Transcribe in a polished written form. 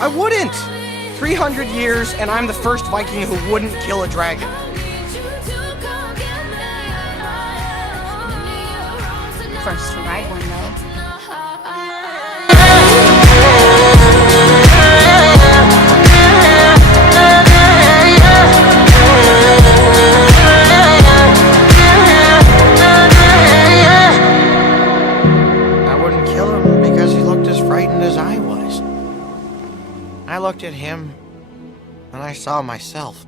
I wouldn't! 300 years, and I'm the first Viking who wouldn't kill a dragon. First to ride one, though. I wouldn't kill him because he looked as frightened as I was. I looked at him, and I saw myself.